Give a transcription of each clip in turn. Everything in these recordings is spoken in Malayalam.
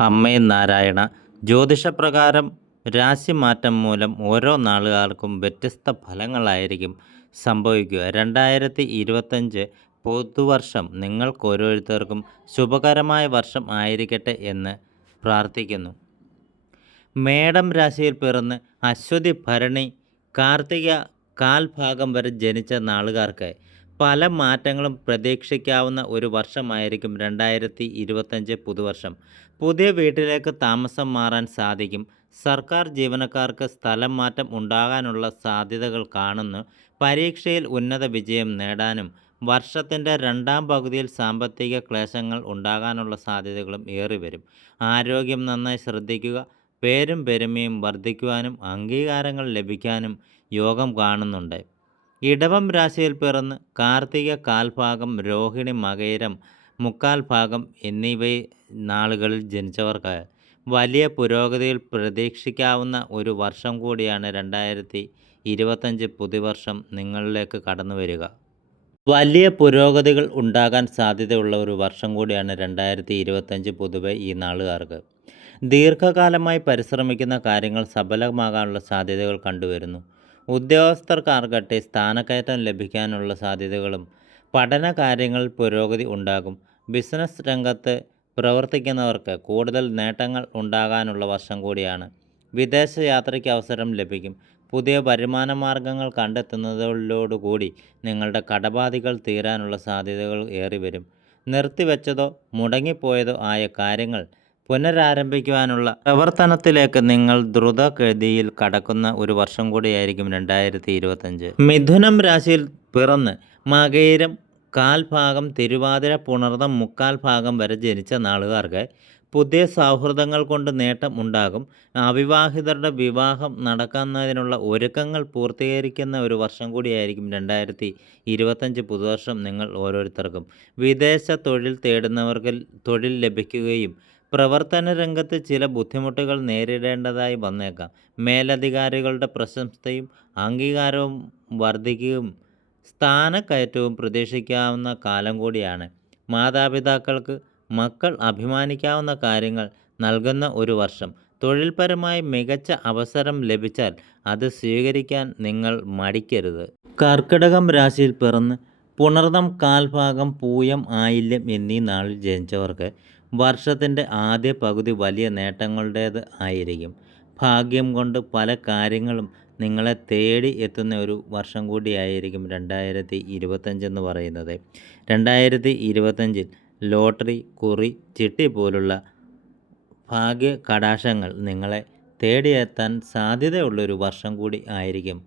അമ്മേ നാരായണ ജ്യോതിഷപ്രകാരം രാശിമാറ്റം മൂലം ഓരോ നാളുകാർക്കും വ്യത്യസ്ത ഫലങ്ങളായിരിക്കും സംഭവിക്കുക. രണ്ടായിരത്തി ഇരുപത്തഞ്ച് പുതുവർഷം നിങ്ങൾക്ക് ഓരോരുത്തർക്കും ശുഭകരമായ വർഷം ആയിരിക്കട്ടെ എന്ന് പ്രാർത്ഥിക്കുന്നു. മേടം രാശിയിൽ പിറന്ന് അശ്വതി ഭരണി കാർത്തിക കാൽഭാഗം വരെ ജനിച്ച നാളുകാർക്ക് പല മാറ്റങ്ങളും പ്രതീക്ഷിക്കാവുന്ന ഒരു വർഷമായിരിക്കും രണ്ടായിരത്തി ഇരുപത്തഞ്ച് പുതുവർഷം. പുതിയ വീട്ടിലേക്ക് താമസം മാറാൻ സാധിക്കും. സർക്കാർ ജീവനക്കാർക്ക് സ്ഥലം മാറ്റം ഉണ്ടാകാനുള്ള സാധ്യതകൾ കാണുന്നു. പരീക്ഷയിൽ ഉന്നത വിജയം നേടാനും വർഷത്തിന്റെ രണ്ടാം പകുതിയിൽ സാമ്പത്തിക ക്ലേശങ്ങൾ ഉണ്ടാകാനുള്ള സാധ്യതകളും ഏറിവരും. ആരോഗ്യം നന്നായി ശ്രദ്ധിക്കുക പേരും പെരുമയും വർദ്ധിക്കുവാനും അംഗീകാരങ്ങൾ ലഭിക്കാനും യോഗം കാണുന്നുണ്ട്. ഇടവം രാശിയിൽ പിറന്ന് കാർത്തിക കാൽഭാഗം രോഹിണി മകയിരം മുക്കാൽ ഭാഗം എന്നിവ നാളുകളിൽ ജനിച്ചവർക്ക്. വലിയ പുരോഗതിയിൽ പ്രതീക്ഷിക്കാവുന്ന ഒരു വർഷം കൂടിയാണ് രണ്ടായിരത്തി ഇരുപത്തഞ്ച് പുതുവർഷം നിങ്ങളിലേക്ക് കടന്നു വരിക. വലിയ പുരോഗതികൾ ഉണ്ടാകാൻ സാധ്യതയുള്ള ഒരു വർഷം കൂടിയാണ് രണ്ടായിരത്തി ഇരുപത്തഞ്ച് പൊതുവെ ഈ നാളുകാർക്ക്. ദീർഘകാലമായി പരിശ്രമിക്കുന്ന കാര്യങ്ങൾ സഫലമാകാനുള്ള സാധ്യതകൾ കണ്ടുവരുന്നു. ഉദ്യോഗസ്ഥർക്കാർക്കട്ടെ സ്ഥാനക്കയറ്റം ലഭിക്കാനുള്ള സാധ്യതകളും പഠന കാര്യങ്ങളിൽ പുരോഗതി ഉണ്ടാകും. ബിസിനസ് രംഗത്ത് പ്രവർത്തിക്കുന്നവർക്ക് കൂടുതൽ നേട്ടങ്ങൾ ഉണ്ടാകാനുള്ള വർഷം കൂടിയാണ്. വിദേശ യാത്രയ്ക്ക് അവസരം ലഭിക്കും. പുതിയ വരുമാന മാർഗങ്ങൾ കണ്ടെത്തുന്നതോടുകൂടി നിങ്ങളുടെ കടബാധികൾ തീരാനുള്ള സാധ്യതകൾ ഏറിവരും. നിർത്തിവെച്ചതോ മുടങ്ങിപ്പോയതോ ആയ കാര്യങ്ങൾ പുനരാരംഭിക്കുവാനുള്ള പ്രവർത്തനത്തിലേക്ക് നിങ്ങൾ ദ്രുതഗതിയിൽ കടക്കുന്ന ഒരു വർഷം കൂടിയായിരിക്കും രണ്ടായിരത്തി ഇരുപത്തഞ്ച് മിഥുനം രാശിയിൽ പിറന്ന് മകയിരം കാൽഭാഗം തിരുവാതിര പുണർതം മുക്കാൽ ഭാഗം വരെ ജനിച്ച നാളുകാർക്ക് പുതിയ സൗഹൃദങ്ങൾ കൊണ്ട് നേട്ടം ഉണ്ടാകും. അവിവാഹിതരുടെ വിവാഹം നടക്കുന്നതിനുള്ള ഒരുക്കങ്ങൾ പൂർത്തീകരിക്കുന്ന ഒരു വർഷം കൂടിയായിരിക്കും രണ്ടായിരത്തി ഇരുപത്തഞ്ച് പുതുവർഷം നിങ്ങൾ ഓരോരുത്തർക്കും. വിദേശ തൊഴിൽ തേടുന്നവർക്ക് തൊഴിൽ ലഭിക്കുകയും പ്രവർത്തന രംഗത്ത് ചില ബുദ്ധിമുട്ടുകൾ നേരിടേണ്ടതായി വന്നേക്കാം. മേലധികാരികളുടെ പ്രശംസയും അംഗീകാരവും വർദ്ധിക്കുകയും സ്ഥാനക്കയറ്റവും പ്രതീക്ഷിക്കാവുന്ന കാലം കൂടിയാണ്. മാതാപിതാക്കൾക്ക് മക്കൾ അഭിമാനിക്കാവുന്ന കാര്യങ്ങൾ നൽകുന്ന ഒരു വർഷം. തൊഴിൽപരമായി മികച്ച അവസരം ലഭിച്ചാൽ അത് സ്വീകരിക്കാൻ നിങ്ങൾ മടിക്കരുത്. കർക്കിടകം രാശിയിൽ പിറന്ന് പുണർതം കാൽഭാഗം പൂയം ആയില്യം എന്നീ നാളിൽ ജനിച്ചവർക്ക് വർഷത്തിന്റെ ആദ്യ പകുതി വലിയ നേട്ടങ്ങളുടേത് ആയിരിക്കും. ഭാഗ്യം കൊണ്ട് പല കാര്യങ്ങളും നിങ്ങളെ തേടി എത്തുന്ന ഒരു വർഷം കൂടിയായിരിക്കും രണ്ടായിരത്തി ഇരുപത്തഞ്ചെന്ന് പറയുന്നത്. രണ്ടായിരത്തി ഇരുപത്തഞ്ചിൽ ലോട്ടറി കുറി ചിട്ടി പോലുള്ള ഭാഗ്യ കടാശങ്ങൾ നിങ്ങളെ തേടിയെത്താൻ സാധ്യതയുള്ളൊരു വർഷം കൂടി ആയിരിക്കും.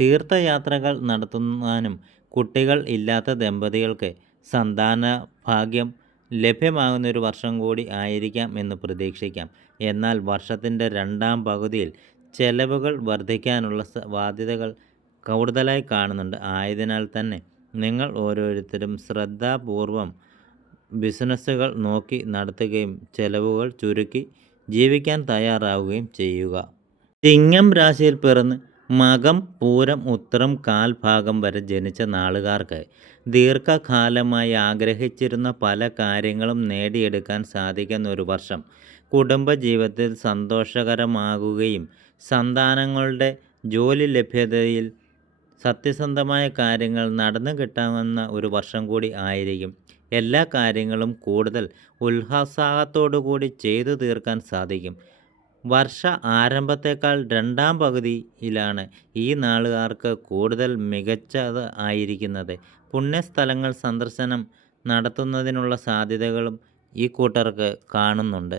തീർത്ഥയാത്രകൾ നടത്തുവാനും കുട്ടികൾ ഇല്ലാത്ത ദമ്പതികൾക്ക് സന്താന ഭാഗ്യം ലഭ്യമാകുന്ന ഒരു വർഷം കൂടി ആയിരിക്കാം എന്ന് പ്രതീക്ഷിക്കാം. എന്നാൽ വർഷത്തിന്റെ രണ്ടാം പകുതിയിൽ ചെലവുകൾ വർദ്ധിക്കാനുള്ള സാധ്യതകൾ കൂടുതലായി കാണുന്നുണ്ട്. ആയതിനാൽ തന്നെ നിങ്ങൾ ഓരോരുത്തരും ശ്രദ്ധാപൂർവം ബിസിനസ്സുകൾ നോക്കി നടത്തുകയും ചെലവുകൾ ചുരുക്കി ജീവിക്കാൻ തയ്യാറാവുകയും ചെയ്യുക. ചിങ്ങം രാശിയിൽ പിറന്ന് മകം പൂരം ഉത്തരം കാൽഭാഗം വരെ ജനിച്ച നാളുകാർക്ക് ദീർഘകാലമായി ആഗ്രഹിച്ചിരുന്ന പല കാര്യങ്ങളും നേടിയെടുക്കാൻ സാധിക്കുന്ന ഒരു വർഷം. കുടുംബജീവിതത്തിൽ സന്തോഷകരമാകുകയും സന്താനങ്ങളുടെ ജോലി ലഭ്യതയിൽ സത്യസന്ധമായ കാര്യങ്ങൾ നടന്നു കിട്ടാമെന്ന ഒരു വർഷം കൂടി ആയിരിക്കും. എല്ലാ കാര്യങ്ങളും കൂടുതൽ ഉത്സാഹത്തോടു കൂടി ചെയ്തു തീർക്കാൻ സാധിക്കും. വർഷ ആരംഭത്തേക്കാൾ രണ്ടാം പകുതിയിലാണ് ഈ നാളുകാർക്ക് കൂടുതൽ മികച്ചത് ആയിരിക്കുന്നത്. പുണ്യസ്ഥലങ്ങൾ സന്ദർശനം നടത്തുന്നതിനുള്ള സാധ്യതകളും ഈ കൂട്ടർക്ക് കാണുന്നുണ്ട്.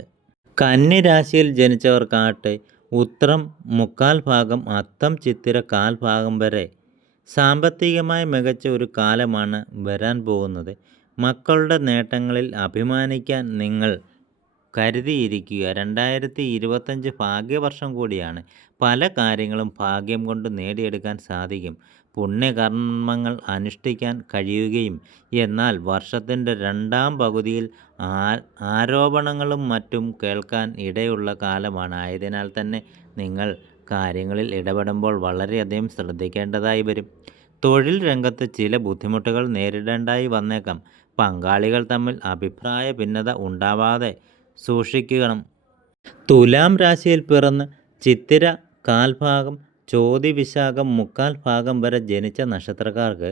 കന്യരാശിയിൽ ജനിച്ചവർക്കാട്ടെ ഉത്രം മുക്കാൽ ഭാഗം അത്തം ചിത്തിര കാൽ ഭാഗം വരെ സാമ്പത്തികമായി മികച്ച ഒരു കാലമാണ് വരാൻ പോകുന്നത്. മക്കളുടെ നേട്ടങ്ങളിൽ അഭിമാനിക്കാൻ നിങ്ങൾ കരുതിയിരിക്കുക. രണ്ടായിരത്തി ഇരുപത്തഞ്ച് ഭാഗ്യവർഷം കൂടിയാണ് പല കാര്യങ്ങളും ഭാഗ്യം കൊണ്ട് നേടിയെടുക്കാൻ സാധിക്കും. പുണ്യകർമ്മങ്ങൾ അനുഷ്ഠിക്കാൻ കഴിയുകയും എന്നാൽ വർഷത്തിന്റെ രണ്ടാം പകുതിയിൽ ആരോപണങ്ങളും മറ്റും കേൾക്കാൻ ഇടയുള്ള കാലമാണ്. ആയതിനാൽ തന്നെ നിങ്ങൾ കാര്യങ്ങളിൽ ഇടപെടുമ്പോൾ വളരെയധികം ശ്രദ്ധിക്കേണ്ടതായി വരും. തൊഴിൽ രംഗത്ത് ചില ബുദ്ധിമുട്ടുകൾ നേരിടേണ്ടായി വന്നേക്കാം. പങ്കാളികൾ തമ്മിൽ അഭിപ്രായ ഭിന്നത ഉണ്ടാവാതെ സൂക്ഷിക്കണം. തുലാം രാശിയിൽ പിറന്ന് ചിത്തിര കാൽഭാഗം ചോതി വിശാഖം മുക്കാൽ ഭാഗം വരെ ജനിച്ച നക്ഷത്രക്കാർക്ക്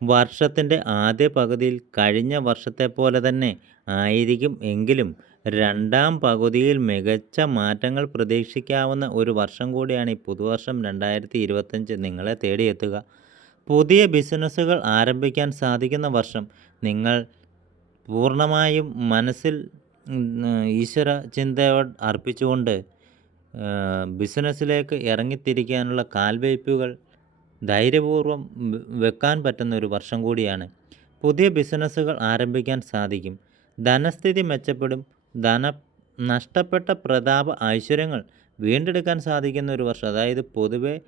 വർഷത്തിന്റെ ആദ്യ പകുതിയിൽ കഴിഞ്ഞ വർഷത്തെ പോലെ തന്നെ ആയിരിക്കും. എങ്കിലും രണ്ടാം പകുതിയിൽ മികച്ച മാറ്റങ്ങൾ പ്രതീക്ഷിക്കാവുന്ന ഒരു വർഷം കൂടിയാണ് ഈ പുതുവർഷം രണ്ടായിരത്തി ഇരുപത്തഞ്ച് നിങ്ങളെ തേടിയെത്തുക. പുതിയ ബിസിനസ്സുകൾ ആരംഭിക്കാൻ സാധിക്കുന്ന വർഷം നിങ്ങൾ പൂർണമായും മനസ്സിൽ ഈശ്വര ചിന്തയോട് അർപ്പിച്ചുകൊണ്ട് ബിസിനസ്സിലേക്ക് ഇറങ്ങിത്തിരിക്കാനുള്ള കാൽവയ്പ്പുകൾ ധൈര്യപൂർവം വെക്കാൻ പറ്റുന്ന ഒരു വർഷം കൂടിയാണ്. പുതിയ ബിസിനസ്സുകൾ ആരംഭിക്കാൻ സാധിക്കും. ധനസ്ഥിതി മെച്ചപ്പെടും. ധന നഷ്ടപ്പെട്ട പ്രതാപ ഐശ്വര്യങ്ങൾ വീണ്ടെടുക്കാൻ സാധിക്കുന്ന ഒരു വർഷം അതായത് പൊതുവെ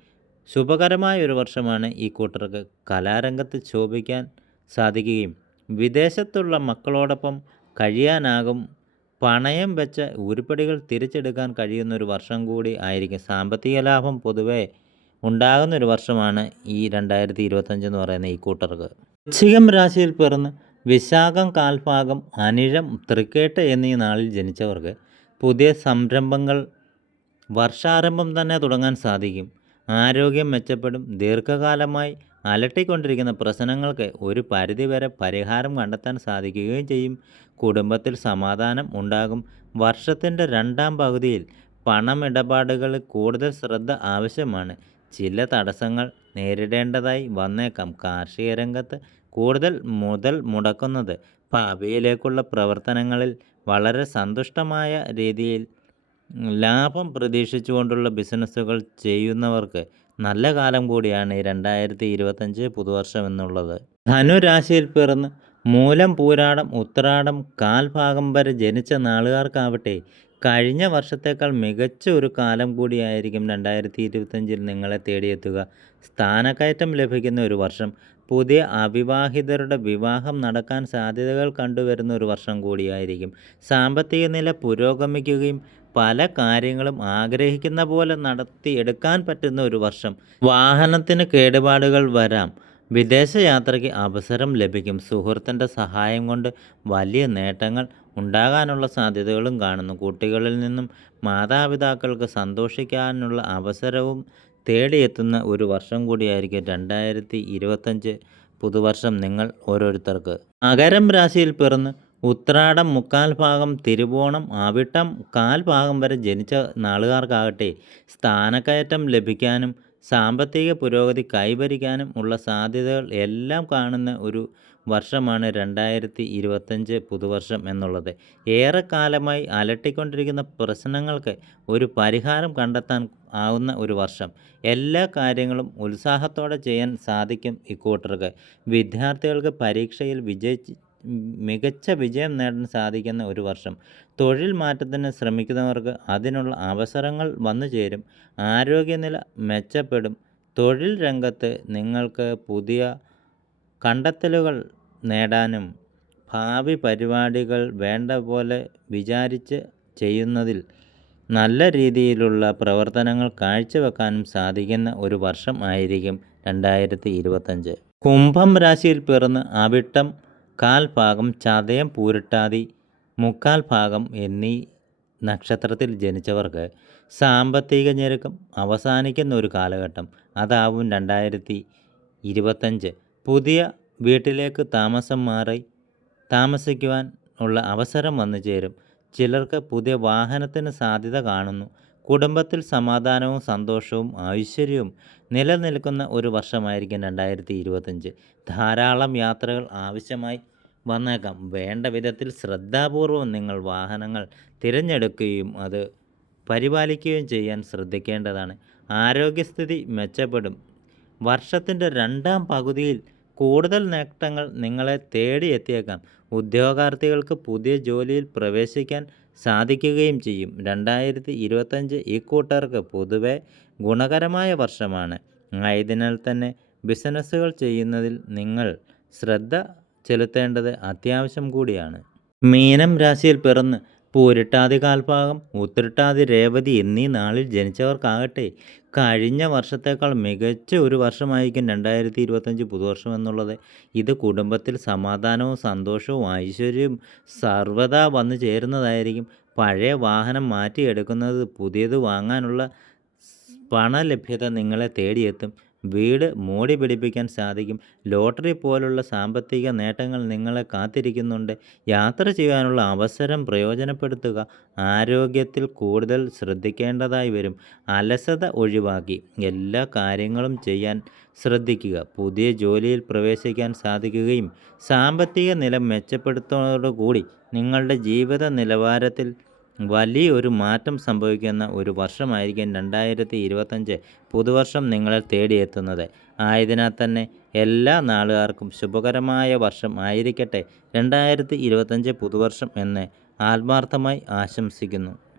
ശുഭകരമായ ഒരു വർഷമാണ് ഈ കൂട്ടർക്ക് കലാരംഗത്ത് ശോഭിക്കാൻ സാധിക്കുകയും വിദേശത്തുള്ള മക്കളോടൊപ്പം കഴിയാനാകും പണയം വെച്ച ഉരുപ്പടികൾ തിരിച്ചെടുക്കാൻ കഴിയുന്ന ഒരു വർഷം കൂടി ആയിരിക്കും. സാമ്പത്തിക ലാഭം പൊതുവെ ഉണ്ടാകുന്ന ഒരു വർഷമാണ് ഈ രണ്ടായിരത്തി ഇരുപത്തഞ്ച് എന്ന് പറയുന്ന ഈ കൂട്ടർക്ക്. വൃശ്ചികം രാശിയിൽ പിറന്ന് വിശാഖം കാൽഭാഗം അനിഴം തൃക്കേട്ട് എന്നീ നാളിൽ ജനിച്ചവർക്ക് പുതിയ സംരംഭങ്ങൾ വർഷാരംഭം തന്നെ തുടങ്ങാൻ സാധിക്കും. ആരോഗ്യം മെച്ചപ്പെടും. ദീർഘകാലമായി അലട്ടിക്കൊണ്ടിരിക്കുന്ന പ്രശ്നങ്ങൾക്ക് ഒരു പരിധിവരെ പരിഹാരം കണ്ടെത്താൻ സാധിക്കുകയും ചെയ്യും. കുടുംബത്തിൽ സമാധാനം ഉണ്ടാകും. വർഷത്തിന്റെ രണ്ടാം പകുതിയിൽ പണമിടപാടുകളിൽ കൂടുതൽ ശ്രദ്ധ ആവശ്യമാണ്. ചില തടസ്സങ്ങൾ നേരിടേണ്ടതായി വന്നേക്കാം. കാർഷിക രംഗത്ത് കൂടുതൽ മുതൽ മുടക്കുന്നത് ഭാവിയിലേക്കുള്ള പ്രവർത്തനങ്ങളിൽ വളരെ സന്തുഷ്ടമായ രീതിയിൽ ലാഭം പ്രതീക്ഷിച്ചുകൊണ്ടുള്ള ബിസിനസ്സുകൾ ചെയ്യുന്നവർക്ക് നല്ല കാലം കൂടിയാണ് ഈ രണ്ടായിരത്തി ഇരുപത്തഞ്ച് പുതുവർഷം എന്നുള്ളത്. ധനുരാശിയിൽ പിറന്ന് മൂലം പൂരാടം ഉത്രാടം കാൽഭാഗം വരെ ജനിച്ച നാളുകാർക്കാവട്ടെ കഴിഞ്ഞ വർഷത്തേക്കാൾ മികച്ച ഒരു കാലം കൂടിയായിരിക്കും രണ്ടായിരത്തി ഇരുപത്തഞ്ചിൽ നിങ്ങളെ തേടിയെത്തുക. സ്ഥാനക്കയറ്റം ലഭിക്കുന്ന ഒരു വർഷം പുതിയ അവിവാഹിതരുടെ വിവാഹം നടക്കാൻ സാധ്യതകൾ കണ്ടുവരുന്ന ഒരു വർഷം കൂടിയായിരിക്കും. സാമ്പത്തിക നില പുരോഗമിക്കുകയും പല കാര്യങ്ങളും ആഗ്രഹിക്കുന്ന പോലെ നടത്തിയെടുക്കാൻ പറ്റുന്ന ഒരു വർഷം. വാഹനത്തിന് കേടുപാടുകൾ വരാം. വിദേശയാത്രയ്ക്ക് അവസരം ലഭിക്കും. സുഹൃത്തിന്റെ സഹായം കൊണ്ട് വലിയ നേട്ടങ്ങൾ ഉണ്ടാകാനുള്ള സാധ്യതകളും കാണുന്നു. കുട്ടികളിൽ നിന്നും മാതാപിതാക്കൾക്ക് സന്തോഷിക്കാനുള്ള അവസരവും തേടിയെത്തുന്ന ഒരു വർഷം കൂടിയായിരിക്കും രണ്ടായിരത്തി ഇരുപത്തഞ്ച് പുതുവർഷം. നിങ്ങൾ ഓരോരുത്തർക്ക് മകരം രാശിയിൽ പിറന്ന് ഉത്രാടം മുക്കാൽ ഭാഗം തിരുവോണം അവിട്ടം കാൽ ഭാഗം വരെ ജനിച്ച നാളുകാർക്കാകട്ടെ സ്ഥാനക്കയറ്റം ലഭിക്കാനും സാമ്പത്തിക പുരോഗതി കൈവരിക്കാനും ഉള്ള സാധ്യതകൾ എല്ലാം കാണുന്ന ഒരു വർഷമാണ് രണ്ടായിരത്തി ഇരുപത്തഞ്ച് പുതുവർഷം എന്നുള്ളത്. ഏറെക്കാലമായി അലട്ടിക്കൊണ്ടിരിക്കുന്ന പ്രശ്നങ്ങൾക്ക് ഒരു പരിഹാരം കണ്ടെത്താൻ ആവുന്ന ഒരു വർഷം. എല്ലാ കാര്യങ്ങളും ഉത്സാഹത്തോടെ ചെയ്യാൻ സാധിക്കും ഇക്കൂട്ടർക്ക്. വിദ്യാർത്ഥികൾക്ക് പരീക്ഷയിൽ വിജയിച്ച് മികച്ച വിജയം നേടാൻ സാധിക്കുന്ന ഒരു വർഷം. തൊഴിൽ മാറ്റത്തിന് ശ്രമിക്കുന്നവർക്ക് അതിനുള്ള അവസരങ്ങൾ വന്നു ചേരും. ആരോഗ്യനില മെച്ചപ്പെടും. തൊഴിൽ രംഗത്ത് നിങ്ങൾക്ക് പുതിയ കണ്ടെത്തലുകൾ നേടാനും ഭാവി പരിപാടികൾ വേണ്ട പോലെ വിചാരിച്ച് ചെയ്യുന്നതിൽ നല്ല രീതിയിലുള്ള പ്രവർത്തനങ്ങൾ കാഴ്ചവെക്കാനും സാധിക്കുന്ന ഒരു വർഷം ആയിരിക്കും രണ്ടായിരത്തി ഇരുപത്തഞ്ച്. കുംഭം രാശിയിൽ പിറന്ന് അവിട്ടം കാൽ ഭാഗം ചതയം പൂരിട്ടാതി. മുക്കാൽ ഭാഗം എന്നീ നക്ഷത്രത്തിൽ ജനിച്ചവർക്ക് സാമ്പത്തിക ഞെരുക്കം അവസാനിക്കുന്ന ഒരു കാലഘട്ടം അതാവും രണ്ടായിരത്തി ഇരുപത്തഞ്ച്. പുതിയ വീട്ടിലേക്ക് താമസം മാറി താമസിക്കുവാൻ ഉള്ള അവസരം വന്നു ചേരും. ചിലർക്ക് പുതിയ വാഹനത്തിന് സാധ്യത കാണുന്നു. കുടുംബത്തിൽ സമാധാനവും സന്തോഷവും ഐശ്വര്യവും നിലനിൽക്കുന്ന ഒരു വർഷമായിരിക്കും രണ്ടായിരത്തി ഇരുപത്തഞ്ച്. ധാരാളം യാത്രകൾ ആവശ്യമായി വന്നേക്കാം. വേണ്ട വിധത്തിൽ ശ്രദ്ധാപൂർവം നിങ്ങൾ വാഹനങ്ങൾ തിരഞ്ഞെടുക്കുകയും അത് പരിപാലിക്കുകയും ചെയ്യാൻ ശ്രദ്ധിക്കേണ്ടതാണ്. ആരോഗ്യസ്ഥിതി മെച്ചപ്പെടും. വർഷത്തിന്റെ രണ്ടാം പകുതിയിൽ കൂടുതൽ നേട്ടങ്ങൾ നിങ്ങളെ തേടിയെത്തിയേക്കാം ഉദ്യോഗാർത്ഥികൾക്ക് പുതിയ ജോലിയിൽ പ്രവേശിക്കാൻ സാധിക്കുകയും ചെയ്യും. രണ്ടായിരത്തി ഇരുപത്തഞ്ച് ഈ കൂട്ടർക്ക് പൊതുവെ ഗുണകരമായ വർഷമാണ്. ആയതിനാൽ തന്നെ ബിസിനസ്സുകൾ ചെയ്യുന്നതിൽ നിങ്ങൾ ശ്രദ്ധ ചെലുത്തേണ്ടത് അത്യാവശ്യം കൂടിയാണ്. മീനം രാശിയിൽ പിറന്ന് പൂരിട്ടാതി കാൽഭാഗം ഉത്തിരിട്ടാതി രേവതി എന്നീ നാളിൽ ജനിച്ചവർക്കാകട്ടെ കഴിഞ്ഞ വർഷത്തേക്കാൾ മികച്ച ഒരു വർഷമായിരിക്കും രണ്ടായിരത്തി ഇരുപത്തഞ്ച് പുതുവർഷം എന്നുള്ളത്. ഇത് കുടുംബത്തിൽ സമാധാനവും സന്തോഷവും ഐശ്വര്യവും സർവതാ വന്നു ചേരുന്നതായിരിക്കും. പഴയ വാഹനം മാറ്റിയെടുക്കുന്നത് പുതിയത് വാങ്ങാനുള്ള പണലഭ്യത നിങ്ങളെ തേടിയെത്തും. വീട് മോടി പിടിപ്പിക്കാൻ സാധിക്കും. ലോട്ടറി പോലുള്ള സാമ്പത്തിക നേട്ടങ്ങൾ നിങ്ങളെ കാത്തിരിക്കുന്നുണ്ട്. യാത്ര ചെയ്യാനുള്ള അവസരം പ്രയോജനപ്പെടുത്തുക. ആരോഗ്യത്തിൽ കൂടുതൽ ശ്രദ്ധിക്കേണ്ടതായി വരും. അലസത ഒഴിവാക്കി എല്ലാ കാര്യങ്ങളും ചെയ്യാൻ ശ്രദ്ധിക്കുക. പുതിയ ജോലിയിൽ പ്രവേശിക്കാൻ സാധിക്കുകയും സാമ്പത്തിക നില മെച്ചപ്പെടുത്തുന്നതോടുകൂടി നിങ്ങളുടെ ജീവിത നിലവാരത്തിൽ വലിയൊരു മാറ്റം സംഭവിക്കുന്ന ഒരു വർഷമായിരിക്കും രണ്ടായിരത്തി ഇരുപത്തഞ്ച് പുതുവർഷം നിങ്ങളെ തേടിയെത്തുന്നത്. ആയതിനാൽ തന്നെ എല്ലാ നാളുകാർക്കും ശുഭകരമായ വർഷം ആയിരിക്കട്ടെ. രണ്ടായിരത്തി ഇരുപത്തഞ്ച് പുതുവർഷം എന്ന് ആത്മാർത്ഥമായി ആശംസിക്കുന്നു.